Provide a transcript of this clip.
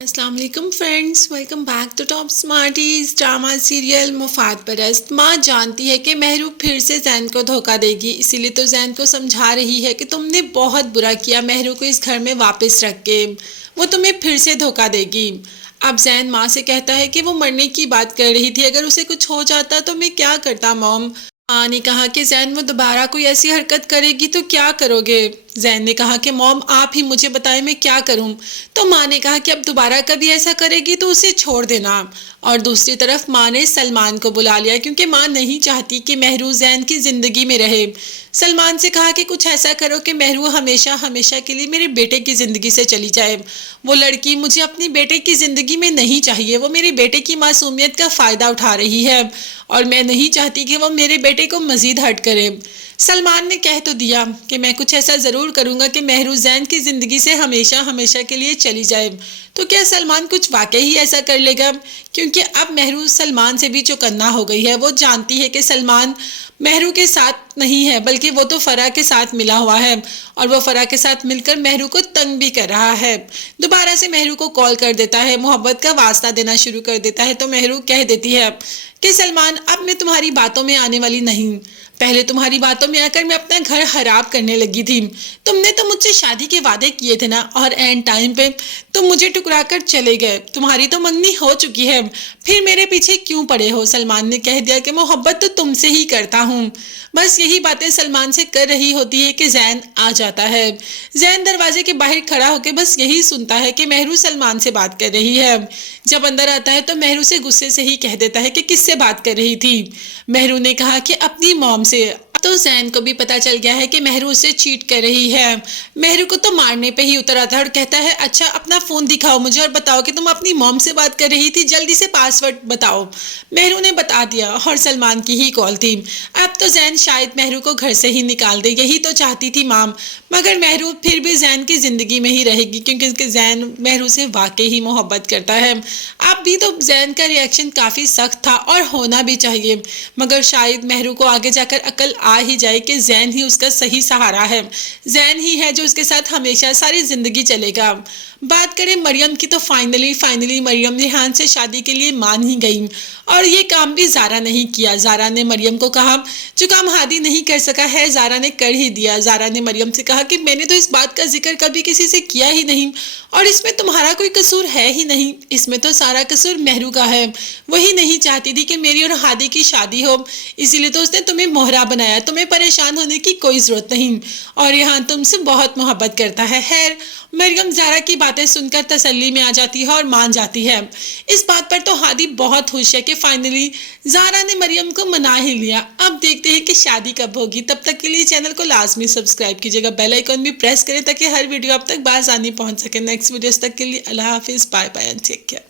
السلام علیکم friends, welcome back to top smarties drama serial مفاد پرست۔ ماں جانتی ہے کہ محروب پھر سے زین کو دھوکہ دے گی، اسی لیے تو زین کو سمجھا رہی ہے کہ تم نے بہت برا کیا محروب کو اس گھر میں واپس رکھ کے، وہ تمہیں پھر سے دھوکہ دے گی۔ اب زین ماں سے کہتا ہے کہ وہ مرنے کی بات کر رہی تھی، اگر اسے کچھ ہو جاتا تو میں کیا کرتا موم۔ ماں نے کہا کہ زین وہ دوبارہ کوئی ایسی حرکت کرے گی تو کیا کرو گے؟ زین نے کہا کہ موم آپ ہی مجھے بتائیں میں کیا کروں؟ تو ماں نے کہا کہ اب دوبارہ کبھی ایسا کرے گی تو اسے چھوڑ دینا۔ اور دوسری طرف ماں نے سلمان کو بلا لیا کیونکہ ماں نہیں چاہتی کہ مہرو زین کی زندگی میں رہے۔ سلمان سے کہا کہ کچھ ایسا کرو کہ مہرو ہمیشہ ہمیشہ کے لیے میرے بیٹے کی زندگی سے چلی جائے۔ وہ لڑکی مجھے اپنے بیٹے کی زندگی میں نہیں چاہیے، وہ میرے بیٹے کی معصومیت کا فائدہ اٹھا رہی ہے اور میں نہیں چاہتی کہ وہ میرے بیٹے کو مزید ہرٹ کرے۔ سلمان نے کہہ تو دیا کہ میں کچھ ایسا ضرور کروں گا کہ مہرو زین کی زندگی سے ہمیشہ ہمیشہ کے لیے چلی جائے۔ تو کیا سلمان کچھ واقعی ایسا کر لے گا؟ کیونکہ اب مہرو سلمان سے بھی چوکنا ہو گئی ہے، وہ جانتی ہے کہ سلمان مہرو کے ساتھ نہیں ہے بلکہ وہ تو فرح کے ساتھ ملا ہوا ہے اور وہ فرح کے ساتھ مل کر مہرو کو تنگ بھی کر رہا ہے۔ دوبارہ سے مہرو کو کال کر دیتا ہے، محبت کا واسطہ دینا شروع کر دیتا ہے تو مہرو کہہ دیتی ہے کہ سلمان اب میں تمہاری باتوں میں آنے والی نہیں، پہلے تمہاری باتوں میں آ کر میں اپنا گھر خراب کرنے لگی تھی، تم نے تو مجھ سے شادی کے وعدے کیے تھے نا اور اینڈ ٹائم پہ تم مجھے ٹکرا کر چلے گئے، تمہاری تو منگنی ہو چکی ہے، پھر میرے پیچھے کیوں پڑے ہو؟ سلمان نے کہہ دیا کہ محبت تو تم سے ہی کرتا ہوں۔ بس یہی باتیں سلمان سے کر رہی ہوتی ہے کہ زین آ جاتا ہے۔ زین دروازے کے باہر کھڑا ہو کے بس یہی سنتا ہے کہ مہرو سلمان سے بات کر رہی ہے۔ جب اندر آتا ہے تو مہرو سے غصے سے ہی کہہ دیتا ہے کہ کس سے بات کر رہی تھی؟ مہرو نے کہا کہ اپنی موم سے۔ تو زین کو بھی پتا چل گیا ہے کہ مہرو اسے چیٹ کر رہی ہے۔ مہرو کو تو مارنے پہ ہی اتر آتا ہے اور کہتا ہے اچھا اپنا فون دکھاؤ مجھے اور بتاؤ کہ تم اپنی موم سے بات کر رہی تھی، جلدی سے پاس ورڈ بتاؤ۔ مہرو نے بتا دیا اور سلمان کی ہی کال تھی۔ اب تو زین شاید مہرو کو گھر سے ہی نکال دے، یہی تو چاہتی تھی مام، مگر مہرو پھر بھی زین کی زندگی میں ہی رہے گی کیونکہ زین مہرو سے واقعی ہی محبت کرتا ہے۔ اب بھی تو زین کا ریئیکشن کافی سخت تھا اور ہونا بھی چاہیے، مگر شاید مہرو کو آگے جا کر عقل آ ہی جائے کہ زین ہی اس کا صحیح سہارا ہے، زین ہی ہے جو اس کے ساتھ ہمیشہ ساری زندگی چلے گا۔ بات کریں مریم کی تو فائنلی مریم ریحان سے شادی کے لیے مان ہی گئی اور یہ کام بھی زارا نہیں کیا۔ زارا نے مریم کو کہا جو کام ہادی نہیں کر سکا ہے زارا نے کر ہی دیا۔ زارا نے مریم سے کہا کہ میں نے تو اس بات کا ذکر کبھی کسی سے کیا ہی نہیں اور اس میں تمہارا کوئی قصور ہے ہی نہیں، اس میں تو سارا قصور مہرو کا ہے، وہی نہیں چاہتی تھی کہ میری اور ہادی کی شادی ہو، اسی لیے تو اس نے تمہیں مہرا بنایا، تمہیں پریشان ہونے کی کوئی ضرورت نہیں اور یہاں تم سے بہت محبت کرتا ہے۔ خیر مریم زارا کی باتیں سن کر تسلی میں آ جاتی ہے اور مان جاتی ہے۔ اس بات پر تو ہادی بہت خوش ہے کہ فائنلی زارا نے مریم کو منا ہی لیا۔ اب دیکھتے ہیں کہ شادی کب ہوگی، تب تک کے لیے چینل کو لازمی سبسکرائب کیجیے گا، بیل آئیکن بھی پریس کریں تاکہ ہر ویڈیو آپ تک بآسانی پہنچ سکے۔ نیکسٹ ویڈیوز تک کے لیے اللہ حافظ، بائے بائے، ٹیک کیئر۔